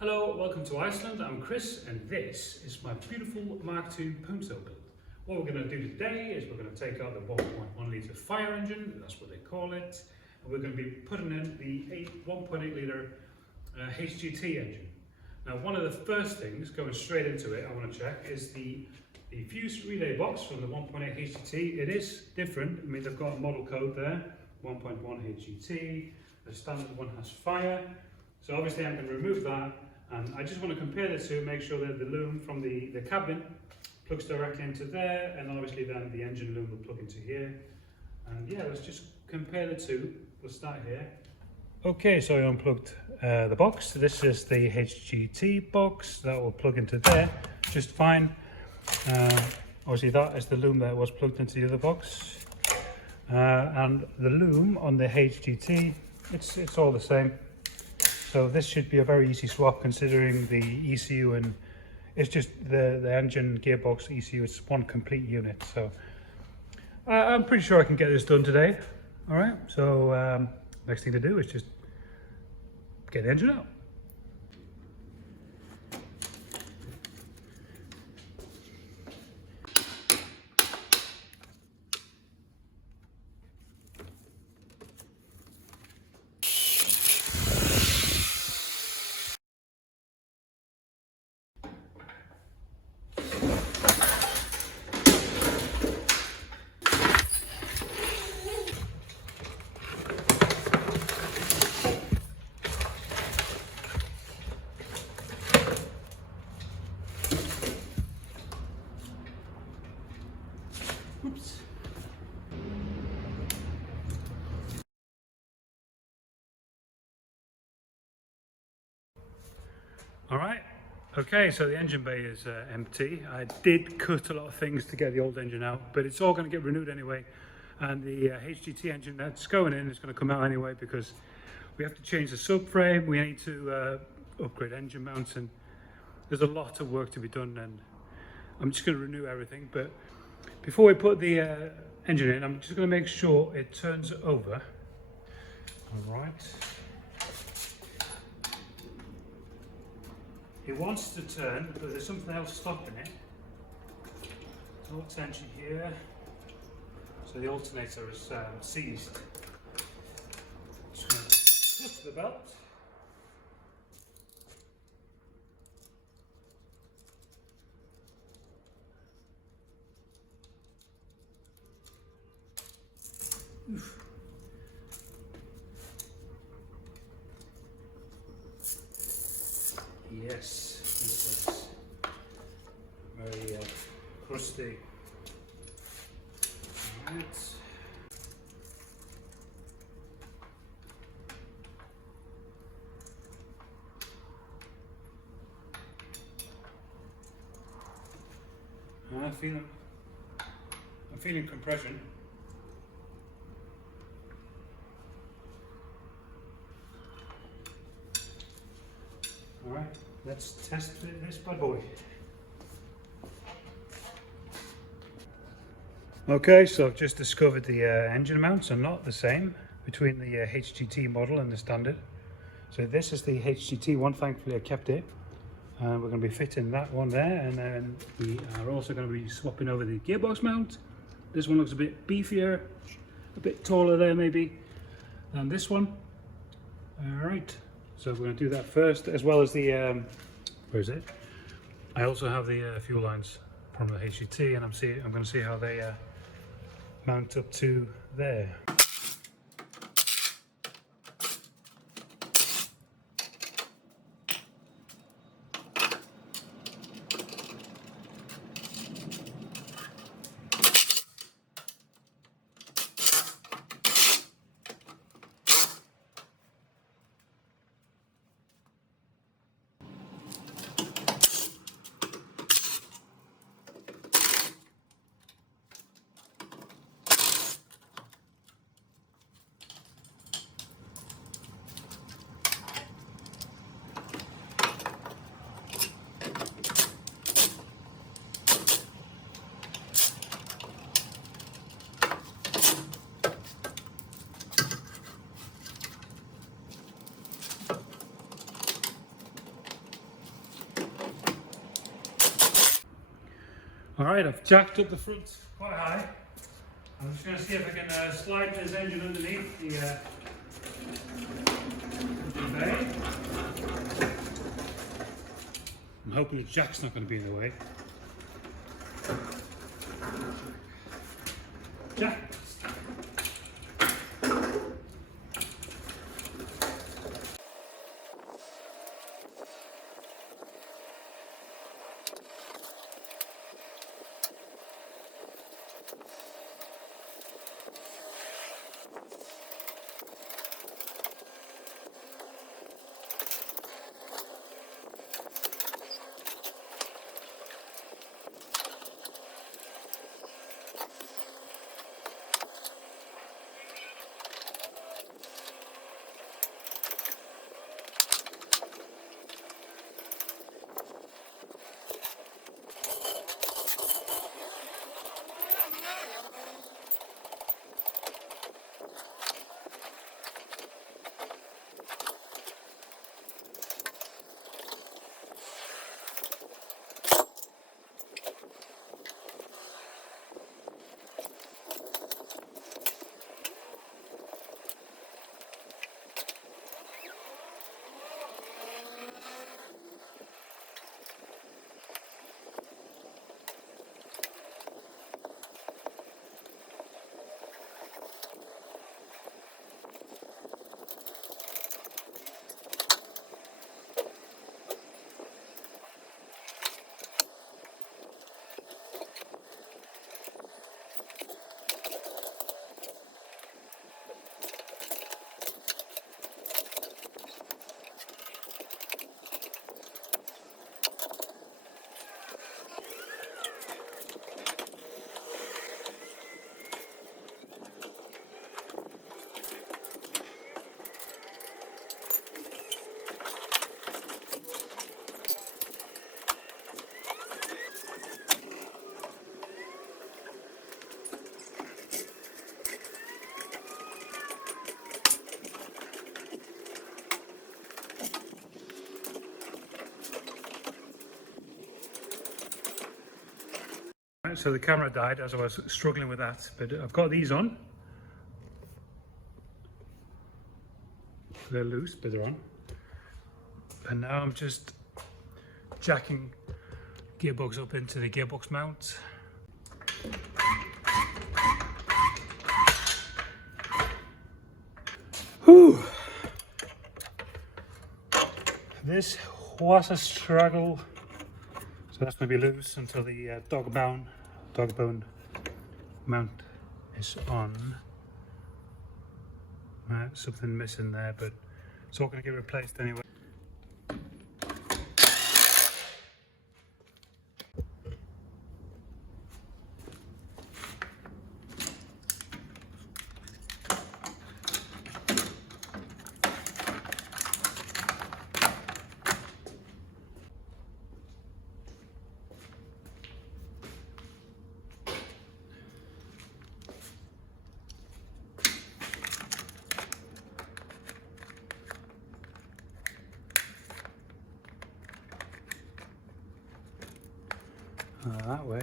Hello, welcome to Iceland. I'm Chris and this is my beautiful Mark II Punto build. What we're going to do today is we're going to take out the 1.1 litre F.I.R.E engine, that's what they call it, and we're going to be putting in the 1.8 litre HGT engine. Now one of the first things, going straight into it, I want to check is the fuse relay box from the 1.8 HGT. It is different. I mean, they've got a model code there, 1.1 HGT, the standard one has F.I.R.E. So obviously I'm going to remove that, and I just want to compare the two, make sure that the loom from the cabin plugs directly into there, and obviously then the engine loom will plug into here. And yeah, let's just compare the two. We'll start here. Okay, so I unplugged the box. This is the HGT box that will plug into there just fine. Obviously that is the loom that was plugged into the other box. And the loom on the HGT, it's all the same. So this should be a very easy swap considering the ECU, and it's just the engine, gearbox, ECU, it's one complete unit. So I'm pretty sure I can get this done today. All right, so next thing to do is just get the engine out. Oops. All right, okay, so the engine bay is empty. I did cut a lot of things to get the old engine out, but it's all going to get renewed anyway. And the HGT engine that's going in is going to come out anyway, because we have to change the subframe, we need to upgrade engine mounts, and there's a lot of work to be done, and I'm just going to renew everything. But before we put the engine in, I'm just going to make sure it turns over. All right. It wants to turn, but there's something else stopping it. No tension here. So the alternator is seized. Just going to slip the belt. Oof. Yes, this is very crusty. Right. I'm feeling compression. All right, let's test this bad boy. Okay, so I've just discovered the engine mounts are not the same between the HGT model and the standard. So this is the HGT one, thankfully I kept it. We're going to be fitting that one there, and then we are also going to be swapping over the gearbox mount. This one looks a bit beefier, a bit taller there maybe than this one. All right. So we're going to do that first, as well as the, where is it? I also have the fuel lines from the HGT, and I'm going to see how they mount up to there. Alright, I've jacked up the front quite high. I'm just going to see if I can slide this engine underneath the bay. I'm hoping the jack's not going to be in the way. Jack! So the camera died as I was struggling with that, but I've got these on. They're loose, but they're on. And now I'm just jacking gearbox up into the gearbox mount. Whew. This was a struggle. So that's going to be loose until the dog bone mount is on. Something missing there, but it's all going to get replaced anyway. That way.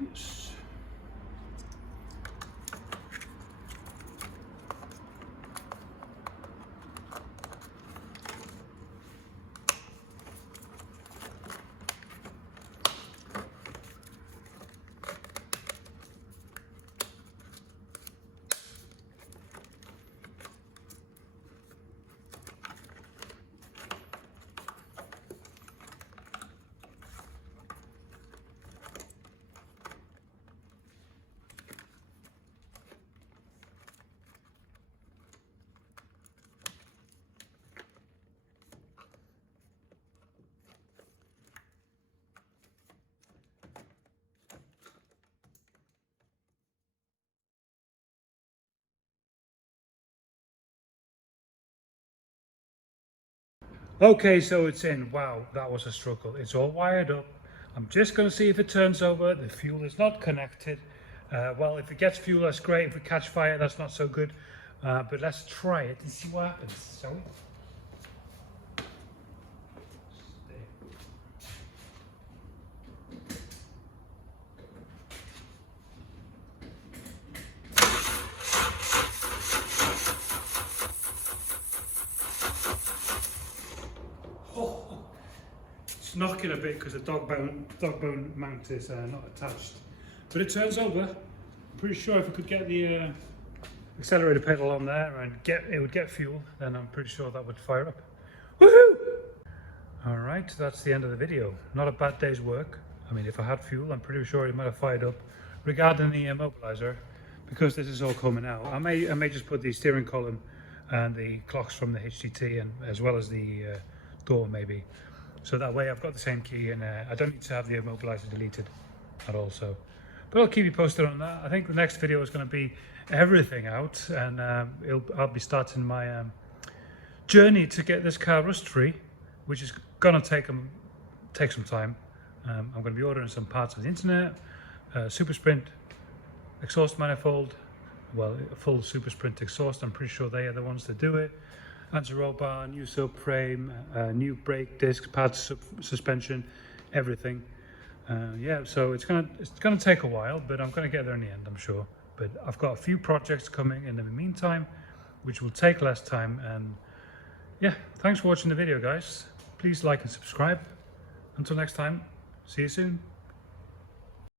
Yes. Okay, so it's in. Wow, that was a struggle. It's all wired up. I'm just going to see if it turns over. The fuel is not connected. Well, if it gets fuel, that's great. If we catch fire, that's not so good. But let's try it and see what happens. So. knocking a bit because the dog bone mount is not attached. But it turns over. I'm pretty sure if we could get the accelerator pedal on there and it would get fuel, then I'm pretty sure that would fire up. Woohoo! Alright, that's the end of the video. Not a bad day's work. I mean, if I had fuel, I'm pretty sure it might have fired up. Regarding the immobilizer, because this is all coming out, I may just put the steering column and the clocks from the HGT, and as well as the door maybe. So that way I've got the same key, and I don't need to have the immobilizer deleted at all. So, but I'll keep you posted on that. I think the next video is going to be everything out, and I'll be starting my journey to get this car rust free, which is going to take some time. I'm going to be ordering some parts of the internet, Super Sprint exhaust manifold, well, a full Super Sprint exhaust. I'm pretty sure they are the ones that do it. Anti-roll bar, new subframe, new brake discs, pads, suspension, everything. Yeah, so it's gonna take a while, but I'm gonna get there in the end, I'm sure. But I've got a few projects coming in the meantime, which will take less time. And yeah, thanks for watching the video, guys. Please like and subscribe. Until next time, see you soon.